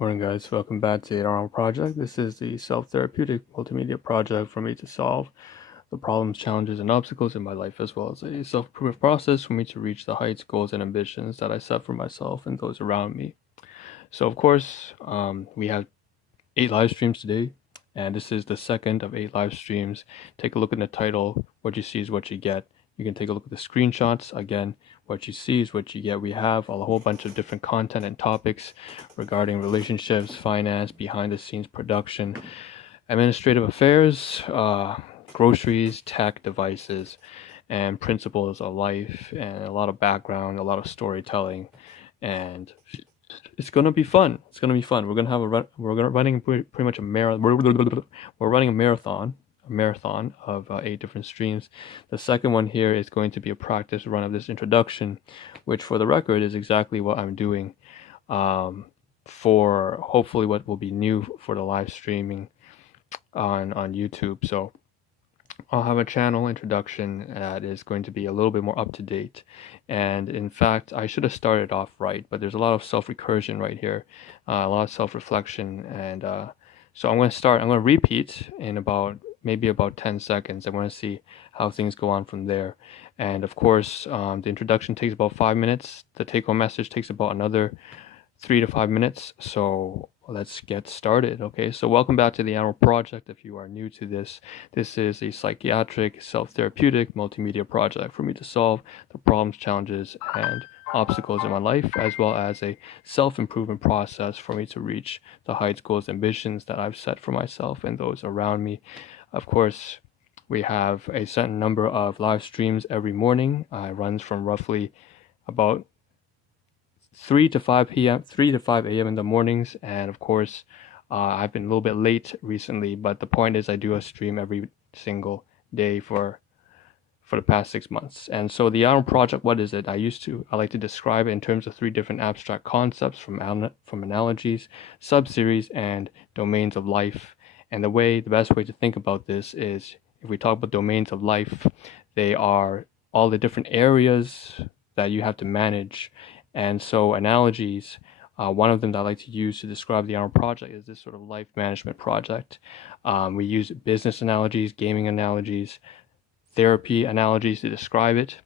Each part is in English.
Morning guys, welcome back to the Ahn Rho Project. This is the self-therapeutic multimedia project for me to solve the problems, challenges, and obstacles in my life, as well as a self-improvement process for me to reach the heights, goals, and ambitions that I set for myself and those around me. So of course, we have 8 live streams today, and this is the second of 8 live streams. Take a look in the title. What you see is what you get. You can take a look at the screenshots. Again, what you see is what you get. We have a whole bunch of different content and topics regarding relationships, finance, behind the scenes production, administrative affairs, groceries, tech devices, and principles of life, and a lot of background, a lot of storytelling, and it's gonna be fun. It's gonna be fun. We're gonna have a run. Running pretty much a marathon. We're running a marathon of 8 different streams. The second one here is going to be a practice run of this introduction, which, for the record, is exactly what I'm doing. For hopefully what will be new for the live streaming on YouTube. So I'll have a channel introduction that is going to be a little bit more up to date. And in fact, I should have started off right, but there's a lot of self-recursion right here, a lot of self-reflection. And so I'm going to repeat in maybe about 10 seconds. I want to see how things go on from there. And of course, the introduction takes about 5 minutes. The take-home message takes about another 3 to 5 minutes. So let's get started. Okay, so welcome back to the Ahn Rho Project. If you are new to this is a psychiatric, self-therapeutic, multimedia project for me to solve the problems, challenges, and obstacles in my life, as well as a self-improvement process for me to reach the heights, goals, ambitions that I've set for myself and those around me. Of course, we have a certain number of live streams every morning. It runs from roughly about 3 to 5 a.m. in the mornings, and of course, I've been a little bit late recently, but the point is I do a stream every single day for the past 6 months. And so the Ahn Rho Project, what is it? I like to describe it in terms of 3 different abstract concepts from analogies, subseries, and domains of life. And the best way to think about this is, if we talk about domains of life, they are all the different areas that you have to manage. And so analogies, one of them that I like to use to describe the Ahn Rho Project is this sort of life management project. We use business analogies, gaming analogies, therapy analogies to describe it.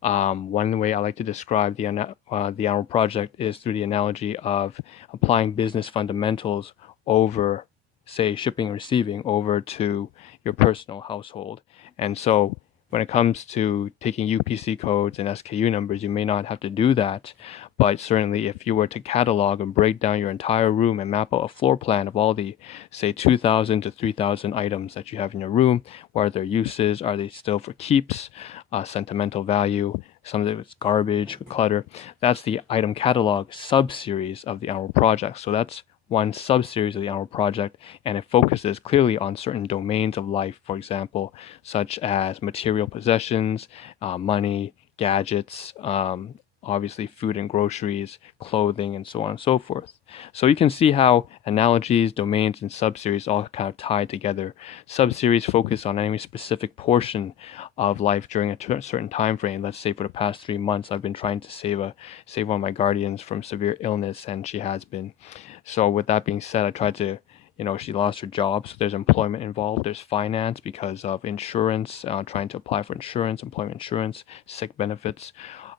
One way I like to describe the Ahn Rho Project is through the analogy of applying business fundamentals over, say, shipping and receiving over to your personal household. And so when it comes to taking UPC codes and SKU numbers, you may not have to do that, but certainly if you were to catalog and break down your entire room and map out a floor plan of all the, say, 2,000 to 3,000 items that you have in your room, what are their uses? Are they still for keeps, sentimental value? Some of it's garbage, clutter. That's the item catalog sub-series of the Ahn Rho Project. So that's one sub-series of the Ahn Rho Project, and it focuses clearly on certain domains of life, for example, such as material possessions, money, gadgets, obviously food and groceries, clothing, and so on and so forth. So you can see how analogies, domains, and sub-series all kind of tie together. Sub-series focus on any specific portion of life during a certain time frame. Let's say for the past 3 months, I've been trying to save one of my guardians from severe illness, and she has been. So with that being said, I tried to, she lost her job, so there's employment involved. There's finance because of insurance, trying to apply for insurance, employment insurance, sick benefits.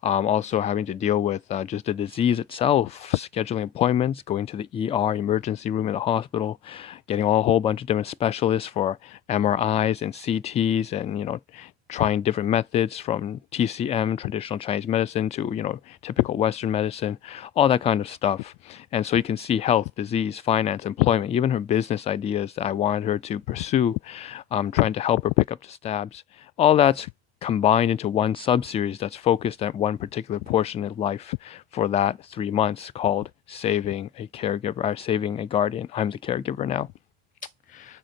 Also having to deal with just the disease itself, scheduling appointments, going to the ER, emergency room in the hospital, getting a whole bunch of different specialists for MRIs and CTs, and trying different methods from TCM, traditional Chinese medicine, to typical Western medicine, all that kind of stuff. And so you can see health, disease, finance, employment, even her business ideas that I wanted her to pursue, trying to help her pick up the stabs. All that's combined into one sub-series that's focused at one particular portion of life for that 3 months, called saving a caregiver, or saving a guardian. I'm the caregiver now.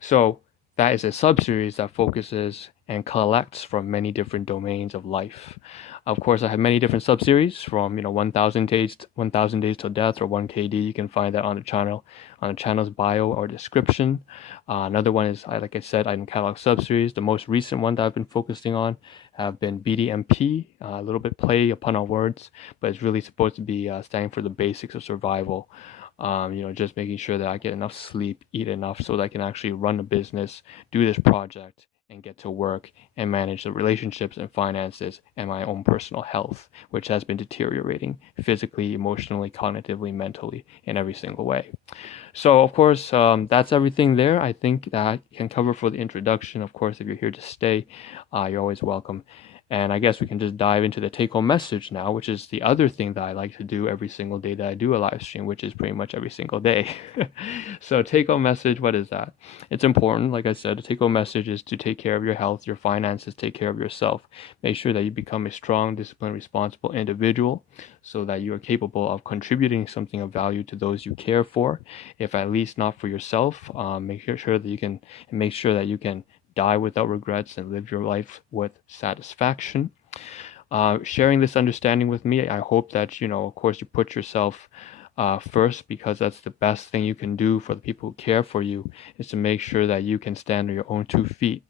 So that is a sub-series that focuses and collects from many different domains of life. Of course, I have many different sub-series from 1,000 days till death, or 1KD. You can find that on the channel's bio or description. Another one is, like I said, item catalog sub-series. The most recent one that I've been focusing on have been BDMP, a little bit play upon our words, but it's really supposed to be standing for the basics of survival. Just making sure that I get enough sleep, eat enough so that I can actually run a business, do this project, and get to work and manage the relationships and finances and my own personal health, which has been deteriorating physically, emotionally, cognitively, mentally, in every single way. So, of course, that's everything there. I think that I can cover for the introduction. Of course, if you're here to stay, you're always welcome. And I guess we can just dive into the take-home message now, which is the other thing that I like to do every single day that I do a live stream, which is pretty much every single day. So take-home message, what is that? It's important, like I said, the take-home message is to take care of your health, your finances, take care of yourself. Make sure that you become a strong, disciplined, responsible individual so that you are capable of contributing something of value to those you care for. If at least not for yourself, make sure that you can die without regrets and live your life with satisfaction. Sharing this understanding with me, I hope that, of course, you put yourself first, because that's the best thing you can do for the people who care for you, is to make sure that you can stand on your own 2 feet.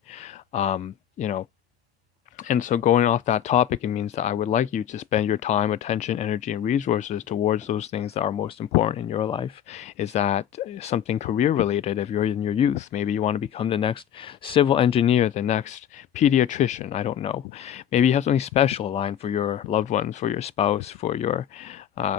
And so going off that topic, it means that I would like you to spend your time, attention, energy, and resources towards those things that are most important in your life. Is that something career related? If you're in your youth, maybe you want to become the next civil engineer, the next pediatrician, I don't know. Maybe you have something special aligned for your loved ones, for your spouse, for your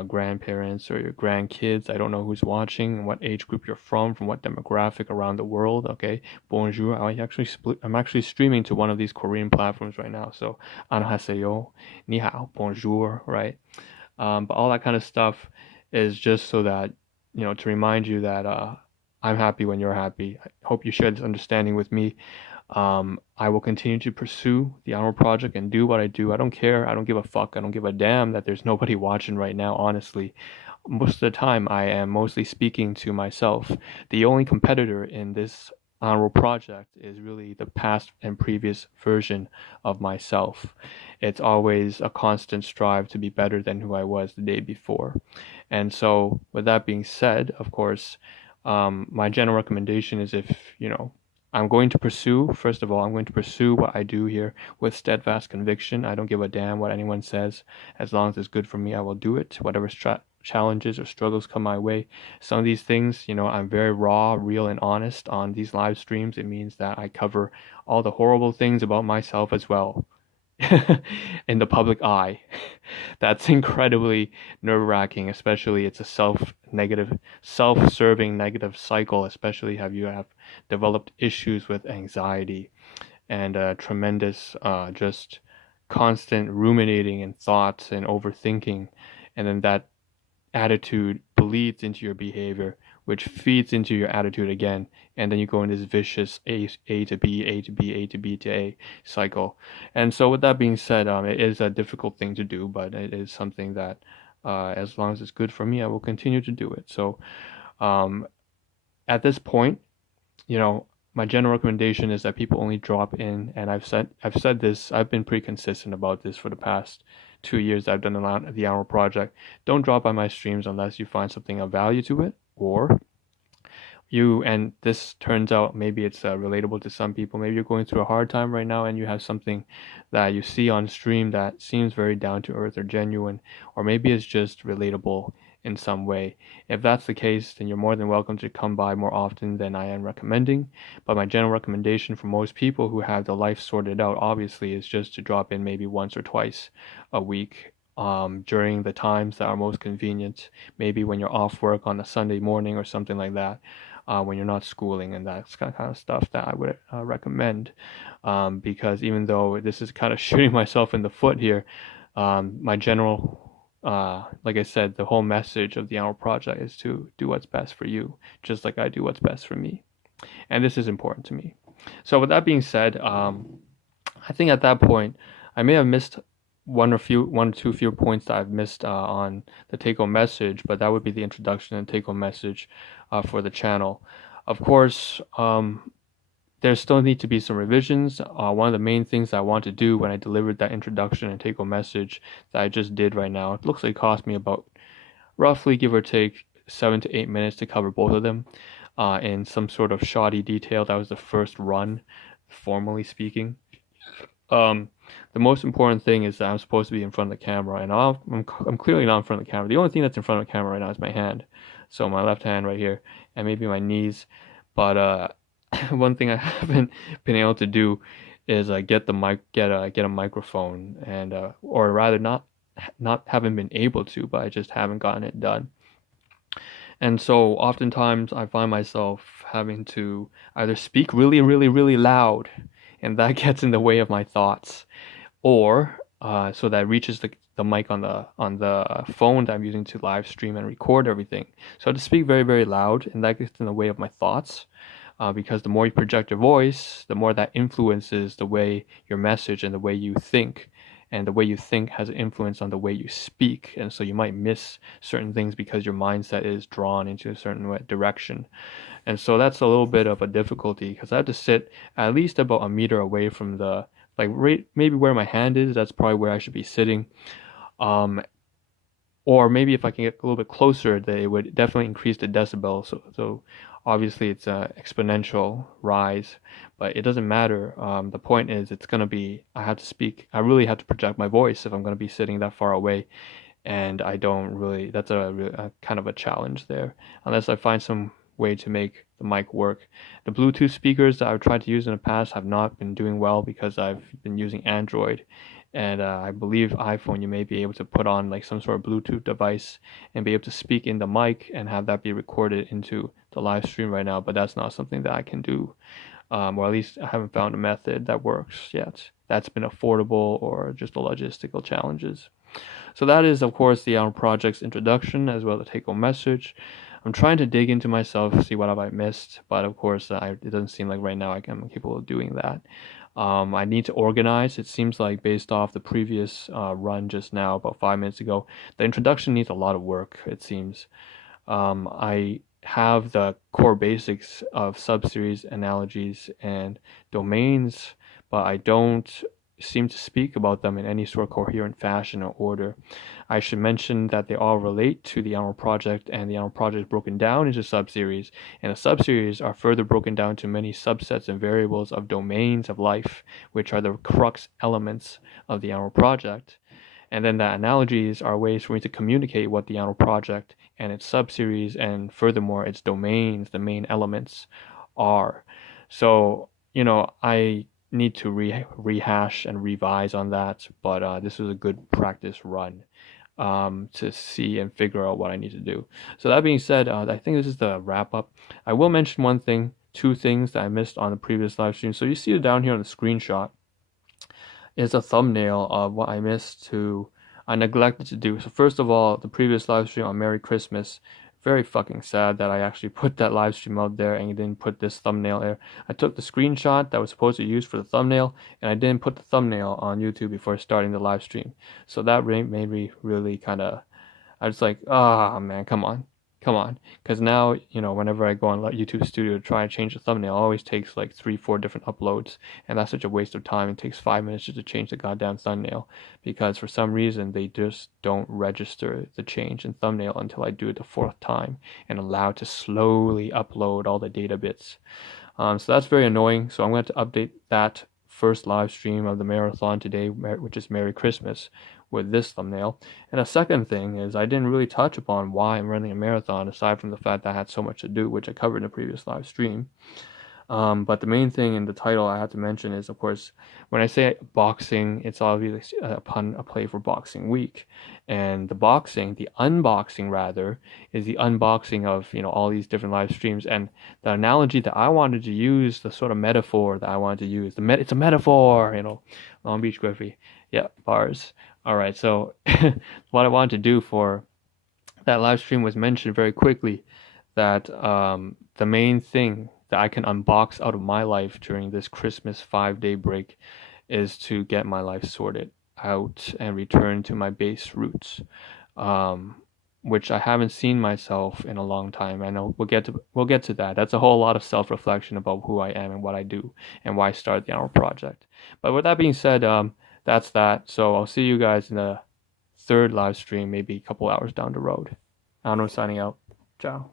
grandparents or your grandkids. I don't know who's watching and what age group you're from what demographic around the world. Okay, bonjour. I'm actually streaming to one of these Korean platforms right now. So 안녕하세요, ni hao, bonjour, right? But all that kind of stuff is just so that to remind you that I'm happy when you're happy. I hope you share this understanding with me. I will continue to pursue the Ahn Rho Project and do what I do. I don't care. I don't give a fuck. I don't give a damn that there's nobody watching right now, honestly. Most of the time, I am mostly speaking to myself. The only competitor in this Ahn Rho Project is really the past and previous version of myself. It's always a constant strive to be better than who I was the day before. And so, with that being said, of course, my general recommendation is if, first of all, I'm going to pursue what I do here with steadfast conviction. I don't give a damn what anyone says. As long as it's good for me, I will do it. Whatever challenges or struggles come my way. Some of these things, I'm very raw, real, and honest on these live streams. It means that I cover all the horrible things about myself as well. In the public eye. That's incredibly nerve-wracking, especially it's a self-serving negative cycle, especially if you have developed issues with anxiety and tremendous just constant ruminating and thoughts and overthinking, and then that attitude bleeds into your behavior, which feeds into your attitude again, and then you go in this vicious A to B, A to B, A to B to A cycle. And so with that being said, it is a difficult thing to do, but it is something that as long as it's good for me, I will continue to do it. So at this point, my general recommendation is that people only drop in, and I've said this, I've been pretty consistent about this for the past 2 years I've done the Ahn Rho Project. Don't drop by my streams unless you find something of value to it, or and this turns out maybe it's relatable to some people. Maybe you're going through a hard time right now and you have something that you see on stream that seems very down to earth or genuine, or maybe it's just relatable in some way. If that's the case, then you're more than welcome to come by more often than I am recommending. But my general recommendation for most people who have their life sorted out, obviously, is just to drop in maybe once or twice a week during the times that are most convenient. Maybe when you're off work on a Sunday morning or something like that. When you're not schooling, and that's kind of stuff that I would recommend, because even though this is kind of shooting myself in the foot here, my general, like I said, the whole message of the Ahn Rho Project is to do what's best for you, just like I do what's best for me, and this is important to me. So with that being said, I think at that point I may have missed one or two points that I've missed on the take-home message, but that would be the introduction and take-home message for the channel. Of course, there still need to be some revisions. One of the main things I want to do when I delivered that introduction and take-home message that I just did right now, it looks like it cost me about roughly, give or take, 7 to 8 minutes to cover both of them in some sort of shoddy detail. That was the first run, formally speaking. the most important thing is that I'm supposed to be in front of the camera, and I'm clearly not in front of the camera. The only thing that's in front of the camera right now is my hand, so my left hand right here, and maybe my knees. But one thing I haven't been able to do is get a microphone, and or rather not haven't been able to, but I just haven't gotten it done. And so oftentimes I find myself having to either speak really, really, really loud, and that gets in the way of my thoughts, or so that reaches the mic on the phone that I'm using to live stream and record everything. So I have to speak very, very loud, and that gets in the way of my thoughts. Because the more you project your voice, the more that influences the way your message and the way you think. And the way you think has an influence on the way you speak. And so you might miss certain things because your mindset is drawn into a certain direction. And so that's a little bit of a difficulty because I have to sit at least about a meter away from maybe where my hand is. That's probably where I should be sitting. Or maybe if I can get a little bit closer, they would definitely increase the decibel. So obviously it's an exponential rise, but it doesn't matter. The point is it's going to be, I have to speak. I really have to project my voice if I'm going to be sitting that far away. And I don't really, that's a kind of a challenge there, unless I find some way to make the mic work. The Bluetooth speakers that I've tried to use in the past have not been doing well because I've been using Android. And I believe iPhone, you may be able to put on like some sort of Bluetooth device and be able to speak in the mic and have that be recorded into the live stream right now. But that's not something that I can do, or at least I haven't found a method that works yet. That's been affordable or just the logistical challenges. So that is, of course, the Ahn Rho Project's introduction as well as the take-home message. I'm trying to dig into myself, see what have I missed, but of course, it doesn't seem like right now I'm capable of doing that. I need to organize. It seems like based off the previous run just now, about 5 minutes ago, the introduction needs a lot of work, it seems. I have the core basics of subseries, analogies, and domains, but I don't seem to speak about them in any sort of coherent fashion or order. I should mention that they all relate to the Ahn Rho Project, and the Ahn Rho Project is broken down into subseries, and the subseries are further broken down to many subsets and variables of domains of life, which are the crux elements of the Ahn Rho Project. And then the analogies are ways for me to communicate what the Ahn Rho Project and its subseries and furthermore its domains, the main elements, are. So, I need to rehash and revise on that, but this is a good practice run to see and figure out what I need to do. So that being said, I think this is the wrap up. I will mention two things that I missed on the previous live stream. So you see it down here on the screenshot is a thumbnail of what I neglected to do. So first of all, the previous live stream on Merry Christmas, very fucking sad that I actually put that live stream out there and didn't put this thumbnail there. I took the screenshot that was supposed to use for the thumbnail, and I didn't put the thumbnail on YouTube before starting the live stream. So that made me really kind of, I was like, man, come on. Because now, whenever I go on YouTube Studio to try and change the thumbnail, it always takes like 3-4 different uploads, and that's such a waste of time. It takes 5 minutes just to change the goddamn thumbnail, because for some reason they just don't register the change in thumbnail until I do it the 4th time and allow it to slowly upload all the data bits. So that's very annoying. So I'm going to update that first live stream of the marathon today, which is Merry Christmas, with this thumbnail. And a second thing is I didn't really touch upon why I'm running a marathon, aside from the fact that I had so much to do, which I covered in the previous live stream. But the main thing in the title I have to mention is, of course, when I say boxing, it's obviously a play for Boxing Week. And the unboxing rather, is the unboxing of, all these different live streams. And the analogy that I wanted to use, the sort of metaphor that I wanted to use, it's a metaphor, Long Beach Griffey. Yeah, bars. All right, so what I wanted to do for that live stream was mention very quickly that the main thing that I can unbox out of my life during this Christmas 5-day break is to get my life sorted out and return to my base roots, which I haven't seen myself in a long time. I know we'll get to that. That's a whole lot of self-reflection about who I am and what I do and why I started the Ahn Rho Project. But with that being said, that's that. So I'll see you guys in the 3rd live stream, maybe a couple hours down the road. Ahn Rho signing out. Ciao.